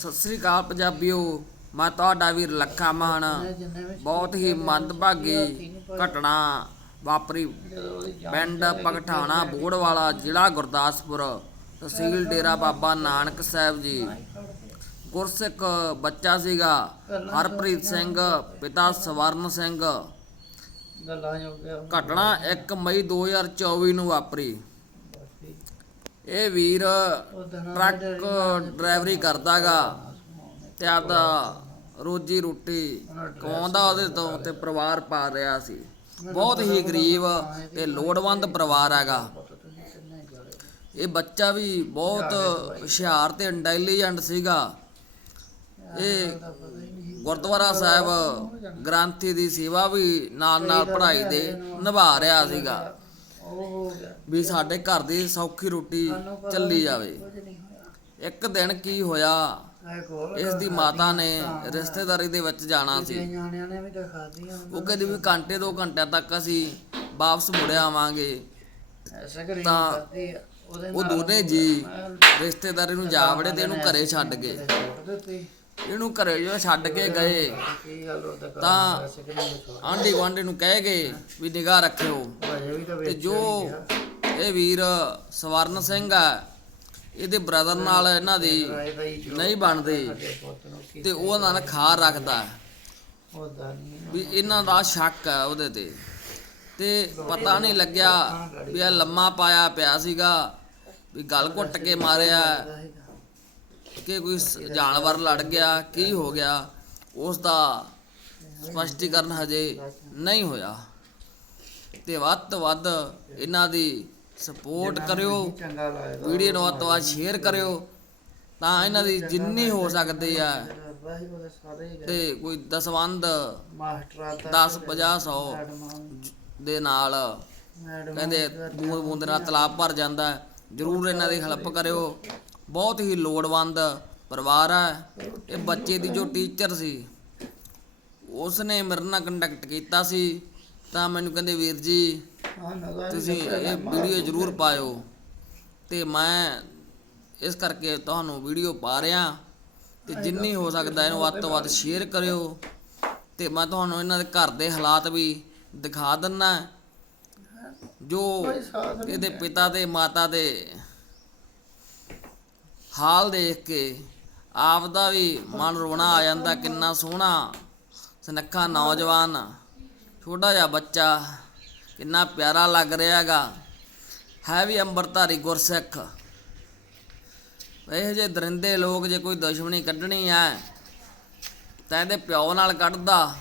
ਸਤਿ ਸ੍ਰੀ ਅਕਾਲ ਪੰਜਾਬੀਓ, ਮੈਂ ਤੁਹਾਡਾ ਵੀਰ ਲੱਖਾ ਮਾਨ। ਬਹੁਤ ਹੀ ਮੰਦਭਾਗੀ ਘਟਨਾ ਵਾਪਰੀ। ਪਿੰਡ ਪਗਠਾਣਾ ਬੋੜਵਾਲਾ ਜ਼ਿਲ੍ਹਾ ਗੁਰਦਾਸਪੁਰ, ਤਹਿਸੀਲ ਡੇਰਾ ਬਾਬਾ ਨਾਨਕ ਸਾਹਿਬ ਜੀ। ਗੁਰਸਿੱਖ ਬੱਚਾ ਸੀਗਾ, ਹਰਪ੍ਰੀਤ ਸਿੰਘ, ਪਿਤਾ ਸਵਰਨ ਸਿੰਘ। ਗੱਲਾਂ ਹੋ ਗਿਆ ਘਟਨਾ 1 ਮਈ 2024 ਨੂੰ ਵਾਪਰੀ। ਇਹ ਵੀਰ ਟਰੱਕ ਡਰਾਈਵਰੀ ਕਰਦਾਗਾ ਤੇ ਆਪਦਾ ਰੋਜੀ ਰੋਟੀ ਕਮਾਉਂਦਾ ਉਹਦੇ ਤੋਂ ਤੇ ਪਰਿਵਾਰ ਪਾਲ ਰਿਹਾ ਸੀ। ਬਹੁਤ ਹੀ ਗਰੀਬ ਤੇ ਲੋੜਵੰਦ ਪਰਿਵਾਰ ਹੈਗਾ। ਇਹ ਬੱਚਾ ਵੀ ਬਹੁਤ ਹੁਸ਼ਿਆਰ ਤੇ ਇੰਟੈਲੀਜੈਂਟ ਸੀਗਾ। ਇਹ ਗੁਰਦੁਆਰਾ ਸਾਹਿਬ ਗ੍ਰੰਥੀ ਦੀ ਸੇਵਾ ਵੀ ਨਾਲ ਨਾਲ ਪੜ੍ਹਾਈ ਦੇ ਨਿਭਾ ਰਿਹਾ ਸੀਗਾ। ਉਹ ਹੋ ਗਿਆ ਵੀ ਸਾਡੇ ਘਰ ਦੀ ਸੌਖੀ ਰੋਟੀ ਚੱਲੀ ਜਾਵੇ। ਕੁਝ ਨਹੀਂ ਹੋਇਆ। ਇੱਕ ਦਿਨ ਕੀ ਹੋਇਆ? ਐ ਕੋਲ ਇਸ ਦੀ ਮਾਤਾ ਨੇ ਰਿਸ਼ਤੇਦਾਰੀ ਦੇ ਵਿੱਚ ਜਾਣਾ ਸੀ। ਨਿਆਣਿਆਂ ਨੇ ਵੀ ਤਾਂ ਖਾਧੀਆਂ ਉਹ ਕਹਿੰਦੀ ਵੀ ਘੰਟੇ ਦੋ ਘੰਟਿਆਂ ਤੱਕ ਅਸੀਂ ਵਾਪਸ ਮੁੜ ਆਵਾਂਗੇ। ਐਸਾ ਕਰੀ ਤਾਂ ਖਾਧੀ ਆ। ਉਹਦੇ ਉਹ ਦੋਨੇ ਜੀ ਰਿਸ਼ਤੇਦਾਰੀ ਨੂੰ ਜਾ ਵੜੇ ਤੇ ਇਹਨੂੰ ਘਰੇ ਛੱਡ ਗਏ। ਸੁੱਟ ਦਿੱਤੀ। ਇਹਨੂੰ ਘਰੇ ਜੋ ਛੱਡ ਕੇ ਗਏ, ਤਾਂ ਆਂਢੀ ਗੁਆਂਢੀ ਨੂੰ ਕਹਿ ਗਏ ਵੀ ਨਿਗਾਹ ਰੱਖਿਓ। ਵਜੇ ਤੇ ਜੋ ਇਹ ਵੀਰ ਸਵਰਨ ਸਿੰਘ ਆ, ਇਹਦੇ ਬ੍ਰਦਰ ਨਾਲ ਇਹਨਾਂ ਦੀ ਨਹੀਂ ਬਣਦੀ ਸਾਡੇ ਤੇ ਉਹ ਨਾਲ ਖਾਰ ਰੱਖਦਾ। ਵੀ ਇਹਨਾਂ ਦਾ ਸ਼ੱਕ ਹੈ ਉਹਦੇ ਤੇ। ਤੇ ਪਤਾ ਨਹੀਂ ਲੱਗਿਆ ਵੀ ਇਹ ਲੰਮਾ ਪਾਇਆ ਪਿਆ ਸੀਗਾ, ਵੀ ਗਲ ਘੁੱਟ ਕੇ ਮਾਰਿਆ। ਕਿ ਕੋਈ ਸ- ਜਾਨਵਰ ਲੜ ਗਿਆ, ਕੀ ਹੋ ਗਿਆ, ਉਸ ਦਾ ਸਪਸ਼ਟੀਕਰਨ ਹਜੇ ਨਹੀਂ ਹੋਇਆ। ਤੇ ਵੱਧ ਤੋਂ ਵੱਧ ਇਹਨਾਂ ਦੀ ਸਪੋਰਟ ਕਰਿਓ, ਵੀਡੀਓ ਨੂੰ ਵੱਧ ਤੋਂ ਵੱਧ ਸ਼ੇਅਰ ਕਰਿਓ, ਤਾਂ ਇਹਨਾਂ ਦੀ ਜਿੰਨੀ ਹੋ ਸਕਦੀ ਆ। ਬਾਈ ਤੇ ਕੋਈ ਦਸਵੰਦ ਮਾਸਟਰਾਂ ਦਾ 10 50 100 ਦੇ ਨਾਲ ਕਹਿੰਦੇ ਬੂੰਦ ਬੂੰਦ ਨਾਲ ਤਲਾਬ ਭਰ ਜਾਂਦਾ, ਜ਼ਰੂਰ ਇਹਨਾਂ ਦੀ ਹੈਲਪ ਕਰਿਓ। ਬਹੁਤ ਹੀ ਲੋੜਵੰਦ ਪਰਿਵਾਰ ਹੈ। ਇਹ ਬੱਚੇ ਦੀ ਜੋ ਟੀਚਰ ਸੀ ਉਸ ਨੇ ਮੇਰੇ ਨਾਲ ਕੰਟੈਕਟ ਕੀਤਾ ਸੀ। ਤਾਂ ਮੈਨੂੰ ਕਹਿੰਦੇ, ਵੀਰ ਜੀ, ਤੁਸੀਂ ਇਹ ਵੀਡੀਓ ਜ਼ਰੂਰ ਪਾਇਓ ਤੇ ਮੈਂ ਇਸ ਕਰਕੇ ਤੁਹਾਨੂੰ ਵੀਡੀਓ ਪਾ ਰਿਹਾ। ਤੇ ਜਿੰਨੀ ਹੋ ਸਕਦਾ ਇਹਨੂੰ ਵੱਧ ਤੋਂ ਵੱਧ ਸ਼ੇਅਰ ਕਰਿਓ ਤੇ ਮੈਂ ਤੁਹਾਨੂੰ ਇਹਨਾਂ ਦੇ ਘਰ ਦੇ ਹਾਲਾਤ ਵੀ ਦਿਖਾ ਦਿੰਨਾ ਜੋ ਇਹਦੇ ਪਿਤਾ ਤੇ ਮਾਤਾ ਦੇ ਹਾਲ ਦੇਖ ਕੇ ਆਪ ਦਾ ਵੀ ਮਨ ਰੋਣਾ ਆ ਜਾਂਦਾ, ਕਿੰਨਾ ਸੋਹਣਾ, ਸੁਨੱਖਾ ਨੌਜਵਾਨ, ਛੋਟਾ ਜਿਹਾ ਬੱਚਾ, ਕਿੰਨਾ ਪਿਆਰਾ ਲੱਗ ਰਿਹਾ ਹੈਗਾ। ਹੈ ਵੀ ਅੰਮ੍ਰਿਤਧਾਰੀ ਗੁਰਸਿੱਖ। ਇਹ ਜੇ ਦਰਿੰਦੇ ਲੋਕ ਜੇ ਕੋਈ ਦੁਸ਼ਮਣੀ ਕੱਢਣੀ ਐ ਤਾਂ ਇਹਦੇ ਪਿਓ ਨਾਲ ਕੱਢਦਾ,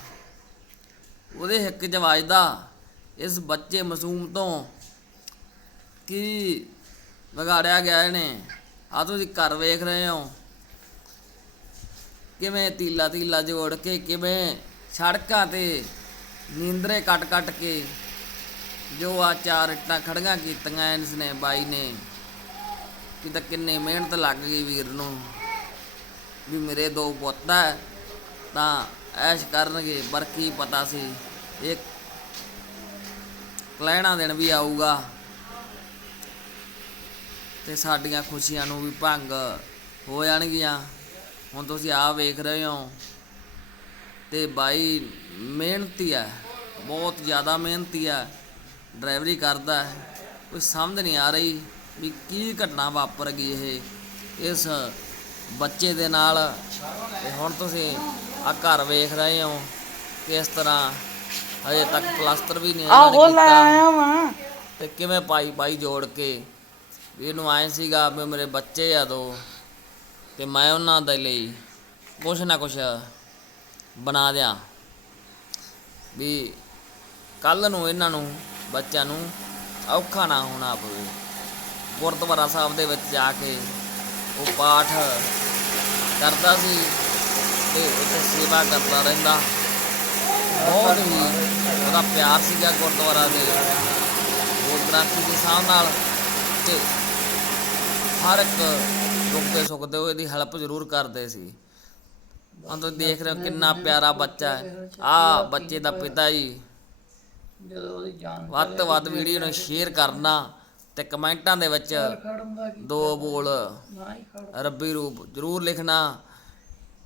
ਉਹਦੇ ਹਿੱਕ 'ਚ ਵੱਜਦਾ। ਇਸ ਬੱਚੇ ਮਾਸੂਮ ਤੋਂ ਕੀ ਵਿਗਾੜਿਆ ਗਿਆ ਇਹਨੇ। ਆ ਤੁਸੀਂ ਘਰ ਵੇਖ ਰਹੇ ਹੋ। ਕਿਵੇਂ ਤੀਲਾ ਤੀਲਾ ਜੋੜ ਕੇ, ਕਿਵੇਂ ਸੜਕਾਂ ਤੇ ਨੀਂਦਰੇ ਕੱਟ ਕੱਟ ਕੇ ਜੋ ਆ ਚਾਰ ਇੱਟਾਂ ਖੜੀਆਂ ਕੀਤੀਆਂ ਇਸ ਨੇ ਬਾਈ ਨੇ ਕਿ ਤਾਂ ਕਿੰਨੀ ਮਿਹਨਤ ਲੱਗ ਗਈ ਵੀਰ ਨੂੰ। ਵੀ ਮੇਰੇ ਦੋ ਪੁੱਤ ਹੈ ਤਾਂ ਐਸ਼ ਕਰਨਗੇ, ਪਰ ਕੀ ਪਤਾ ਸੀ, ਇੱਕ ਲੈਣਾ ਦਿਨ ਵੀ ਆਊਗਾ। ਤੇ ਸਾਡੀਆਂ ਖੁਸ਼ੀਆਂ ਨੂੰ ਵੀ ਭੰਗ ਹੋ ਜਾਣਗੀਆਂ। ਹੁਣ ਤੁਸੀਂ ਆਪ ਵੇਖ ਰਹੇ ਹੋ ਤੇ ਬਾਈ ਮਿਹਨਤੀ ਹੈ ਬਹੁਤ ਜ਼ਿਆਦਾ ਮਿਹਨਤੀ ਹੈ ਡਰਾਈਵਰੀ ਕਰਦਾ ਹੈ। ਕੋਈ ਸਮਝ ਨਹੀਂ ਆ ਰਹੀ ਵੀ ਕੀ ਘਟਨਾ ਵਾਪਰ ਗਈ ਇਹ ਇਸ ਬੱਚੇ ਦੇ ਨਾਲ। ਤੇ ਹੁਣ ਤੁਸੀਂ ਆ ਘਰ ਵੇਖ ਰਹੇ ਹੋ ਕਿਸ ਤਰ੍ਹਾਂ ਹਜੇ ਤੱਕ ਪਲਾਸਟਰ ਵੀ ਨਹੀਂ ਇਹਨਾਂ ਨੇ ਕੀਤਾ। ਤੇ ਕਿਵੇਂ ਪਾਈ ਪਾਈ ਜੋੜ ਕੇ ਇਹਨੂੰ ਆਏ ਸੀਗਾ ਵੀ ਮੇਰੇ ਬੱਚੇ ਆ ਦੋ ਤੇ ਮੈਂ ਉਹਨਾਂ ਦੇ ਲਈ ਕੁਛ ਨਾ ਕੁਛ ਬਣਾ ਦਿਆਂ। ਵੀ ਕੱਲ ਨੂੰ ਇਹਨਾਂ ਨੂੰ, ਬੱਚਿਆਂ ਨੂੰ ਔਖਾ ਨਾ ਹੋਣਾ ਪਵੇ। ਗੁਰਦੁਆਰਾ ਸਾਹਿਬ ਦੇ ਵਿੱਚ ਜਾ ਕੇ ਉਹ ਪਾਠ ਕਰਦਾ ਸੀ ਤੇ ਉੱਥੇ ਸੇਵਾ ਕਰਦਾ ਰਹਿੰਦਾ। ਬਹੁਤ ਹੀ ਉਹਦਾ ਪਿਆਰ ਸੀਗਾ ਗੁਰਦੁਆਰਾ ਦੇ। ਗੁਰ ਗ੍ਰੰਥੀ ਦੇ ਸਾਹ ਨਾਲ ਤੇ ਹਰ ਇੱਕ ਦੁੱਖ ਸੁੱਖ ਦੇ ਉਹ ਇਹਦੀ ਹੈਲਪ ਜ਼ਰੂਰ ਕਰਦੇ ਸੀ। ਹੁਣ ਤੁਸੀਂ ਦੇਖ ਰਹੇ ਹੋ ਕਿੰਨਾ ਪਿਆਰਾ ਬੱਚਾ ਹੈ। ਆ ਬੱਚੇ ਦਾ ਪਿਤਾ ਜੀ। ਜਦੋਂ ਉਹਦੀ ਜਾਨ ਵੱਧ ਤੋਂ ਵੱਧ ਵੀਡੀਓ ਨੂੰ ਸ਼ੇਅਰ ਕਰਨਾ ਤੇ ਕਮੈਂਟਾਂ ਦੇ ਵਿੱਚ ਦਾ ਬੋਲ ਹੀ ਰੱਬੀ ਰੂਪ ਜ਼ਰੂਰ ਲਿਖਣਾ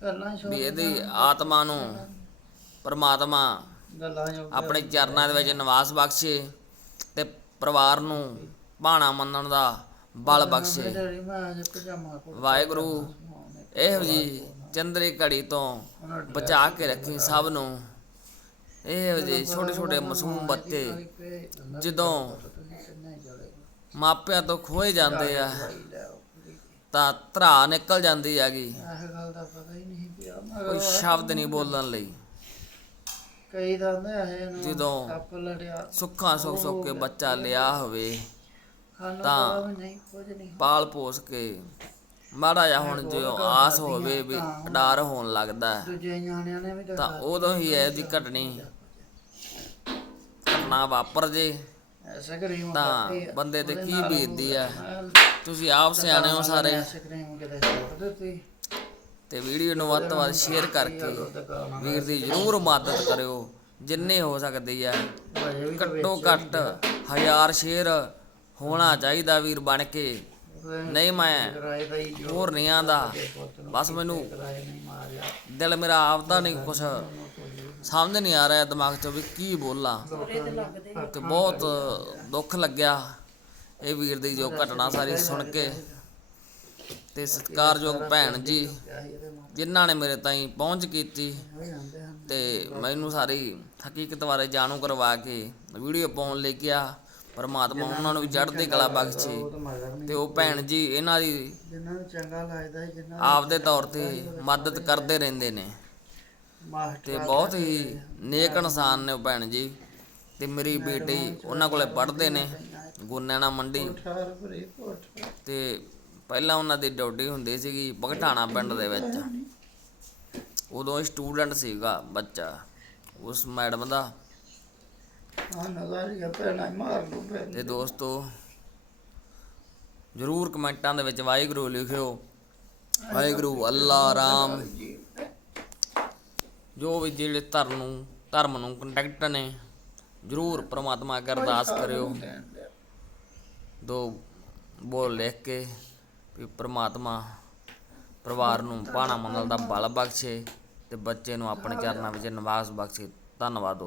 ਹੀ ਵੀ ਇਹਦੀ ਆਤਮਾ ਨੂੰ ਪਰਮਾਤਮਾ ਆਪਣੇ ਚਰਨਾਂ ਦੇ ਵਿੱਚ ਨਿਵਾਸ ਬਖਸ਼ੇ ਤੇ ਪਰਿਵਾਰ ਨੂੰ ਭਾਣਾ ਮੰਨਣ ਦਾ ਬਲ ਬਖਸ਼ੇ। ਵਾਹਿਗੁਰੂ। ਇਹੋ ਜੀ ਚੰਦਰੀ ਘੜੀ ਤੋਂ ਬਚਾ ਕੇ ਰੱਖੀ ਸਭ ਨੂੰ। ਇਹੋ ਜਿਹੇ ਛੋਟੇ ਛੋਟੇ ਮਾਸੂਮ ਬੱਚੇ ਜਦੋਂ ਮਾਪਿਆਂ ਤੋਂ ਖੋਏ ਜਾਂਦੇ ਆ। ਤਾਂ ਧਰਾ ਨਿਕਲ ਜਾਂਦੀ ਹੈਗੀ। ਕੋਈ ਸ਼ਬਦ ਨਹੀਂ ਬੋਲਣ ਲਈ। ਕਈ ਨੂੰ ਜਦੋਂ ਸੁੱਖਾਂ ਸੁੱਖ ਸੁੱਖ ਕੇ ਬੱਚਾ ਲਿਆ ਹੋਵੇ। ਤਾਂ ਪਤਾ ਵੀ ਨਹੀਂ ਕੁਝ ਨਹੀਂ। ਪਾਲ ਪੋਸ ਕੇ ਮਾੜਾ ਜਿਹਾ ਹੁਣ ਜੋ ਆਸ ਹੋਵੇ ਵੀ ਡਰ ਹੋਣ ਲੱਗਦਾ ਹੈ, ਦੂਜੇ ਨਿਆਣਿਆਂ ਨੇ ਵੀ ਤਾਂ ਉਦੋਂ ਹੀ ਇਹਦੀ ਘਟਣੀ ਘਟਨਾ ਵਾਪਰ ਜੇ ਤਾਂ ਬੰਦੇ ਤੇ ਕੀ ਬੀਤਦੀ ਆ। ਤੁਸੀਂ ਆਪ ਸਿਆਣੇ ਹੋ ਸਾਰੇ। ਤੇ ਵੀਡੀਓ ਨੂੰ ਵੱਧ ਤੋਂ ਵੱਧ ਸ਼ੇਅਰ ਕਰਕੇ ਵੀਰ ਦੀ ਜ਼ਰੂਰ ਮਦਦ ਕਰਿਓ ਜਿੰਨੇ ਹੋ ਸਕਦੀ ਵੀ ਘੱਟੋ ਘੱਟ ਹਜ਼ਾਰ ਸ਼ੇਅਰ ਹੋਣਾ ਚਾਹੀਦਾ ਵੀਰ ਬਣ ਕੇ। ਨਹੀਂ ਮੈਂ ਹੋਰ ਨਹੀਂ ਆਂਦਾ। ਬਸ ਮੈਨੂੰ ਦਿਲ ਮੇਰਾ ਆਪਦਾ ਨਹੀਂ ਕੁਛ ਸਮਝ ਨਹੀਂ ਆ ਰਿਹਾ ਦਿਮਾਗ 'ਚੋਂ ਵੀ ਕੀ ਬੋਲਾਂ। ਤੇ ਬਹੁਤ ਦੁੱਖ ਲੱਗਿਆ ਇਹ ਵੀਰ ਦੀ ਜੋ ਘਟਨਾ ਸਾਰੀ ਸੁਣ ਕੇ। ਤੇ ਸਤਿਕਾਰਯੋਗ ਭੈਣ ਜੀ, ਜਿਨ੍ਹਾਂ ਨੇ ਮੇਰੇ ਤਾਈਂ ਪਹੁੰਚ ਕੀਤੀ ਹੋ ਤੇ ਮੈਨੂੰ ਸਾਰੀ ਹਕੀਕਤ ਬਾਰੇ ਜਾਣੂ ਕਰਵਾ ਕੇ ਵੀਡੀਓ ਪਾਉਣ ਲਈ ਕਿਹਾ। ਪਰਮਾਤਮਾ ਉਹਨਾਂ ਨੂੰ ਵੀ ਚੜ੍ਹਦੀ ਕਲਾ ਬਖਸ਼ੇ ਤਾਂ ਉਹ ਭੈਣ ਜੀ ਇਹਨਾਂ ਦੀ ਜਿਨ੍ਹਾਂ ਨੂੰ ਚੰਗਾ ਲੱਗਦਾ ਜਿਨ੍ਹਾਂ ਆਪਦੇ ਤੌਰ ਤੇ ਮਦਦ ਕਰਦੇ ਰਹਿੰਦੇ ਨੇ। ਤੇ ਬਹੁਤ ਹੀ ਨੇਕ ਇਨਸਾਨ ਨੇ ਉਹ ਭੈਣ ਜੀ। ਤੇ ਮੇਰੀ ਬੇਟੀ ਉਹਨਾਂ ਕੋਲੇ ਪੜ੍ਹਦੇ ਨੇ ਗੁਰਨੈਣਾ ਮੰਡੀ। ਤੇ ਪਹਿਲਾਂ ਉਹਨਾਂ ਦੀ ਡਿਊਟੀ ਹੁੰਦੀ ਸੀਗੀ ਭਗਟਾਣਾ ਪਿੰਡ ਦੇ ਵਿੱਚ। ਉਦੋਂ ਸਟੂਡੈਂਟ ਸੀਗਾ ਬੱਚਾ ਉਸ ਮੈਡਮ ਦਾ। ਆ ਨਜ਼ਾਰੀਆ ਪੈਣਾ ਮਾਰ ਲੂ ਪੈ ਤੇ ਦੋਸਤੋ ਜਰੂਰ ਕਮੈਂਟਾਂ ਦੇ ਵਿੱਚ ਵਾਹਿਗੁਰੂ ਲਿਖਿਓ। ਵਾਹਿਗੁਰੂ ਅੱਲਾ ਰਾਮ ਜੋ ਵੀ ਜਿਹੜੇ ਧਰਮ ਨੂੰ ਧਰਮ ਨੂੰ ਕੰਟੈਕਟ ਨੇ ਜਰੂਰ ਪ੍ਰਮਾਤਮਾ ਅੱਗੇ ਅਰਦਾਸ ਕਰਿਓ। ਦੋ ਬੋਲ ਲਿਖ ਕੇ ਵੀ ਪ੍ਰਮਾਤਮਾ ਪਰਿਵਾਰ ਨੂੰ ਪਾਣਾ ਮੰਨਣ ਦਾ ਬਲ ਬਖਸ਼ੇ ਤੇ ਬੱਚੇ ਨੂੰ ਆਪਣੇ ਚਰਨਾਂ ਵਿੱਚ ਨਿਵਾਸ ਬਖਸ਼ੇ। ਧੰਨਵਾਦ ਦੋਸਤੋ।